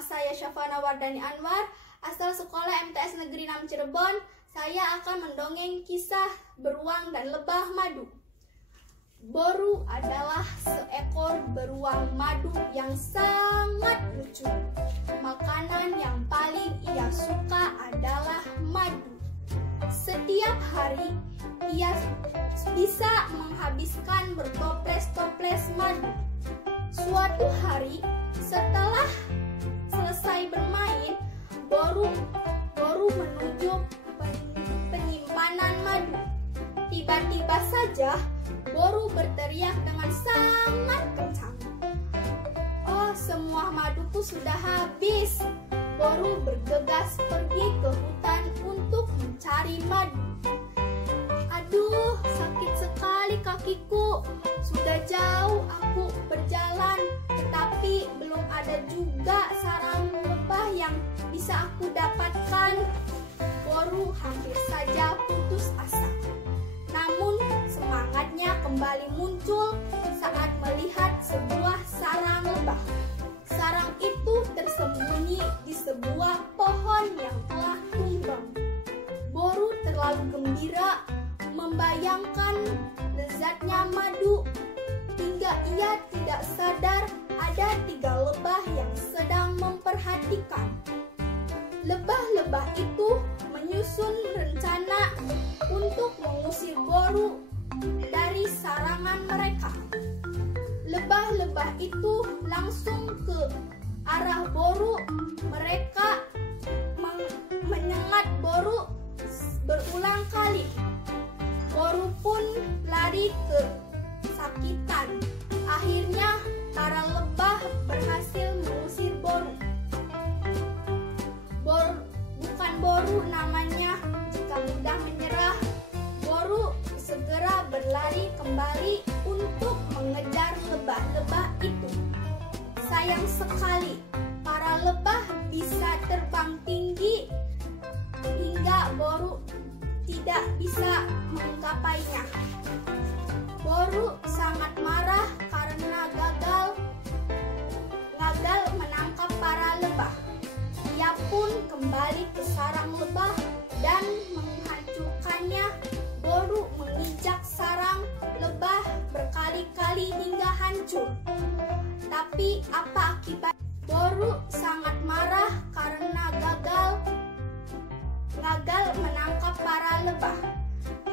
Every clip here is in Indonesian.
saya Syafana Wardani Anwar, asal sekolah MTS Negeri 6 Cirebon. Saya akan mendongeng kisah beruang dan lebah madu. Boru adalah seekor beruang madu yang sangat lucu. Makanan yang paling ia suka adalah madu. Setiap hari ia bisa menghabiskan bertoples-toples madu. Suatu hari setelah selesai bermain, Boru menuju penyimpanan madu. Tiba-tiba saja Boru berteriak dengan sangat kencang. "Oh, semua maduku sudah habis." Boru bergegas pergi ke hutan untuk mencari madu. "Aduh, sakit sekali kakiku. Sudah jauh aku berjalan, tetapi belum ada juga sarang lebah yang bisa aku dapatkan." Boru hampir saja putus asa. Namun semangatnya kembali muncul saat melihat sebuah sarang lebah. Sarang itu tersembunyi di sebuah pohon yang telah tumbang. Boru terlalu gembira membayangkan lezatnya madu hingga ia tidak sadar ada 3 lebah yang sedang memperhatikan. Lebah-lebah itu menyusun rencana untuk mengusir Boru dari sarangan mereka. Lebah-lebah itu langsung ke arah Boru. Mereka menyengat Boru berulang kali. Boru pun lari kesakitan. Akhirnya para lebah berhasil mengusir Boru. Bukan Boru namanya jika mudah menyerah. Boru segera berlari kembali untuk mengejar lebah-lebah itu. Sayang sekali, para lebah bisa terbang tinggi hingga Boru tidak bisa menggapainya. Boru sangat marah karena gagal menangkap para lebah. Ia pun kembali ke sarang lebah dan menghancurkannya. Boru menginjak sarang lebah berkali-kali hingga hancur. Tapi apa akibat? Boru sangat marah karena gagal menangkap para lebah.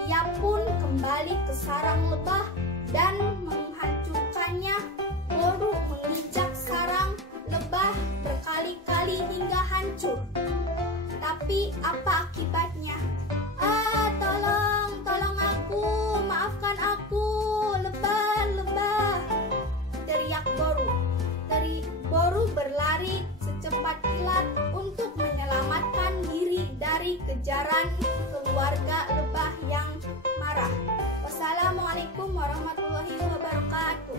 Ia pun kembali ke sarang lebah dan menghancurkannya. Boru menginjak sarang lebah berkali-kali hingga hancur. Tapi apa akibatnya? Tolong aku, maafkan aku, lebah, teriak Boru. Boru berlari secepat kilat untuk menyelamatkan diri dari kejaran keluarga lebah yang marah. Wassalamualaikum warahmatullahi wabarakatuh.